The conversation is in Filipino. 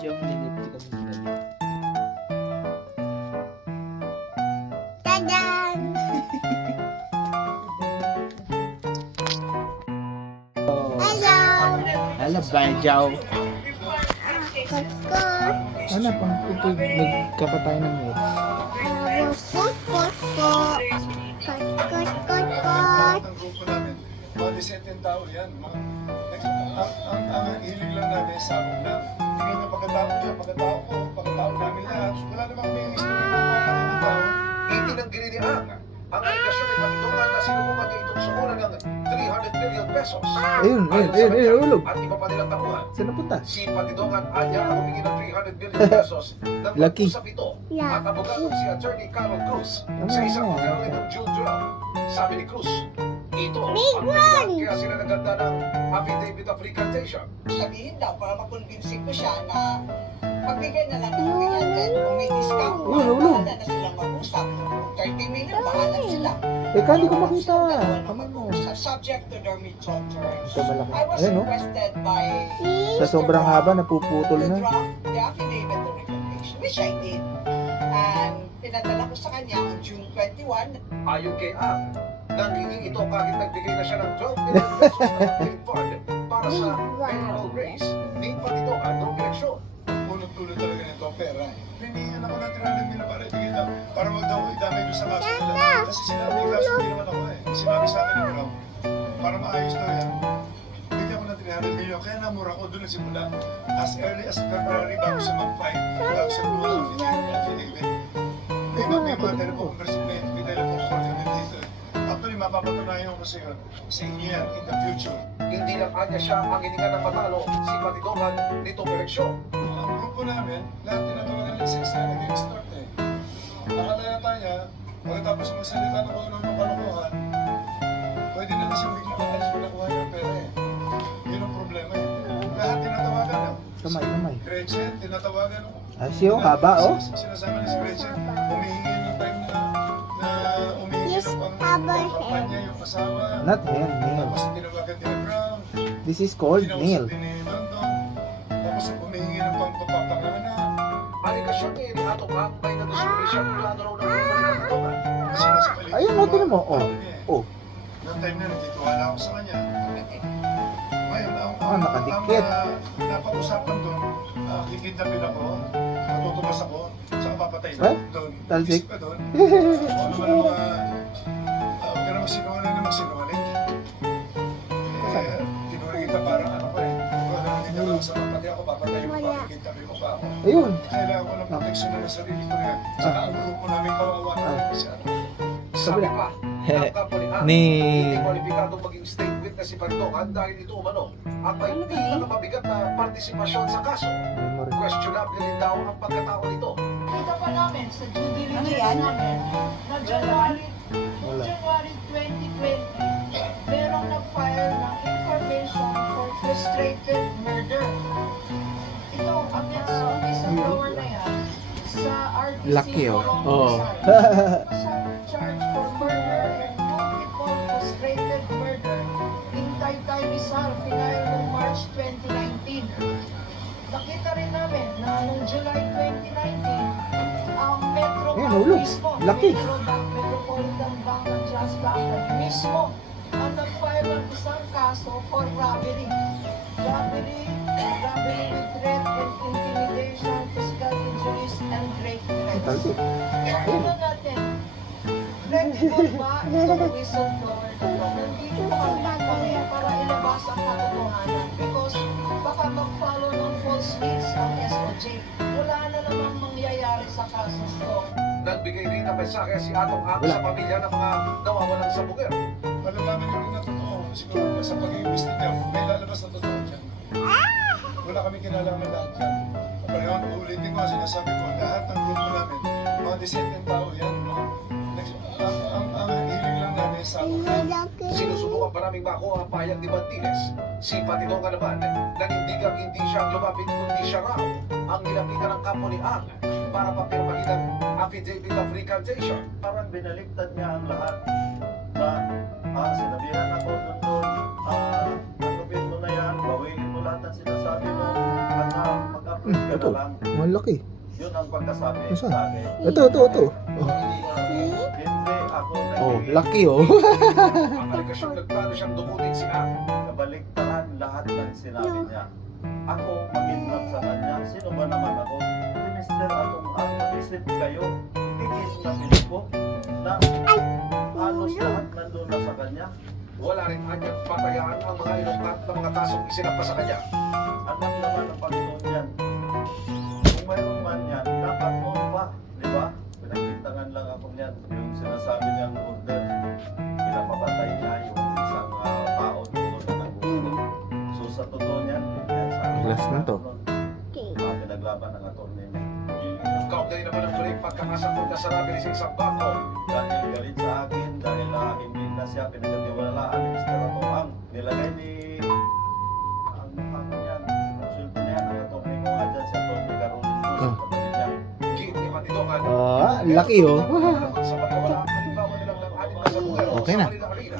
video ang nilipti kami nila. Tadaan! Hello! Hello, Banjaw. Koko! Ano pang pupig nagkakatay ng words? Koko! Ang grupo namin, mga disenteng tao yan. Ang hilig lang namin, sabog lang. Tingnan niyo pagkatao namin lahat. Wala naman kami yung history ng mga tao. Itinanggi ni Ang aligasyon ay patungan na sinubukan niya itong sukulan ng 300 million pesos. Ayun, ulog. At iba pa nilang tapuhan. Saan napunta? Si Patidongan Anya ang humingi ng 300 million pesos ng Lucky. pag-usap ito. At abogado si Attorney Carol Cruz sa isang hotel nitong June 12. Sabi ni Cruz, ito ang dahilan kaya sila naganda ng affidavit of recantation. Sabihin daw para makonvinsing ko siya na magbigay na lang ng 300 kung may discount. Ulo. Bahala na silang mag-usap. 30 million, bahala sila. Teka, hindi ko makita. Silang dalawa na Tama mo. mag-usap, subject to their mutual terms. Ito malaki. I was Ayan, no? requested by Sa sobrang Mr. haba, Ram napuputol to na. draft the affidavit of recantation, which I did. And pinadala ko sa kanya on June 21. Ayon kay Ang, nangingin ito kahit nagbigay na siya ng 12 million pesos na campaign fund para sa federal race. Di pa dito ang noong eleksyon. Punot-tulo talaga nito ang pera. Hinihingan ako ng 300 million para ibigay daw. Para magdaw idamay doon sa kaso nila. Kasi sinabi yung kaso hindi naman ako eh. Sinabi sa akin ng Ram, para maayos daw yan. Bigyan ko ng 300 million. Kaya namura ko doon nagsimula. As early as February bago siya mag-fight. Bago siya gumawa ng affidavit. May mga telephone conversation, may telephone call kami dito. Actually, mapapatunayan ko sa iyo sa inyo yan in the future. Hindi lang kanya siya ang hininga ng matalo si Patidongan nitong eleksyon. Ang grupo namin, lahat tinatawagan ng sex na nag-extort eh. Akala yata niya, pagkatapos magsalita ng kung ano kalokohan, pwede na siyang biglang alis mo nakuha niya ang pera eh. Yun ang problema eh. Lahat tinatawagan eh. Kamay. Gretchen, tinatawagan ako. Asyo, haba, oh. Sinasama na si Gretchen, humihingi ng time na humihingi Yes, ng pang Papa. kampanya yung asawa. Not hand, nail. Tapos tinawagan ni Brown. This is called nail. Kinausap din ni London. Tapos humihingi ng pangpapapanganak. Aligasyon ni Ato Kang may nagustuloy siya plano raw ng pagpapalitan. Kasi nasa paligid. Ayun, no, tinan mo. Oh. Noong time na nagtitiwala ako sa kanya. Ngayon, Nakadikit. napag-usapan doon, kikidnapin ako, matutubas ako, saka papatay Eh? doon. Talsik. Isip ka doon. Ano man ang mga, huwag ka na magsinungaling na magsinungaling. Tinuring kita parang ano pa eh. Kung ano nang kita lang sa papatay ako, papatay mo pa, kikidnapin mo pa ako. Ayun. Kailangan ko ng proteksyon ng sarili ko na. Saka ang grupo namin kawawa na rin kasi ano. Sabi Sabi pa, ang company Ni- hindi kwalipikadong maging state witness si Patidongan dahil ito umano ang may pinakamabigat na partisipasyon sa kaso. Memory. Questionable din daw ang pagkatao nito. Kita pa namin sa due Ano diligence yan? namin na January Wala. 2020, merong nag-file ng information for frustrated murder. Ito, ang whistleblower na yan sa RTC Laki, oh. Coron Oo. Rizal. Charge for murder and multiple frustrated murder in Taytay Rizal, final noong March 2019. Nakita rin namin na noong July 2019, ang Metro Ayan, Bank ulo. mismo, Laki. Metropolitan Bank and Trust Company mismo, ang nag-file ng isang kaso for robbery. Robbery with threat and intimidation, physical injuries, and great threats. Talsik. Tingnan natin, credible ba itong whistleblower na to? Nandito kami para ilabas ang katotohanan because baka mag-follow ng false leads ang SOJ. Wala na namang mangyayari sa kasos to. Nagbigay rin ng mensahe si Atong Ang sa pamilya ng mga nawawalang sa buger. Malalaman nyo rin na totoo. Siguro sa pag-iwis niya, may lalabas na totoo dyan. Wala kami kinalaman lahat dyan. Kapalayon, uulitin ko, sinasabi ko, lahat ng grupo namin, mga disenteng tao yan. Ang hiling lang namin sa sinusubukan pa namin makuha ang pahayag ni Martinez. Si Patidongan naman, nanindigang hindi siya lumapit kundi siya raw ang nilapitan ng kampo ni Ang para papirmahin ang affidavit of recantation. Parang binaliktad niya ang lahat na sinabihan ako doon, tanggapin mo na yan, bawilin mo lahat ng sinasabi mo, at mag-refer ito. na lang. Malaki. Yun ang pagkasabi Nasaan? sa akin. Ito. Oh. Hindi ako Oh, nagiging laki oh. Ang alekasyon nagplano siyang dumutin si Ang. kabaligtaran lahat ng sinabi niya. Ako mag-inlove sa kanya. Sino ba naman ako? Si Mr. Atong Ang, mag-isip kayo. Tigil na pinig ko na halos lahat nandun na sa kanya. Wala rin anyang papayaan ang mga inukat ng mga kasong isinampa sa kanya. Alam naman ng Panginoon yan. Kung mayroon man yan, dapat noon pa. Di ba? Pinagkintangan lang ako niyan. Yung sinasabi niyang order, pinapapatay niya yung isang tao doon na nagugulo. So sa totoo niyan, yan sa Last na to. pinaglaban ng attorney niya. Kaugnay naman ang tuloy pagkakasangkot na sa rabilising sa bako. Dahil galit sa akin, dahil hindi na siya pinagkatiwalaan ni Mr. Atoang. Nilagay ni ang mukha ko yan. Konsulto niya ang attorney ko nga dyan, si attorney Caroline Cruz. Ah. Katabi niya. Giit ni Matidongan. Ah, laki oh. Sa pagkawala, halimbawa nilang ng anim na sa buhay. Okay na. Sa kanila-kanila.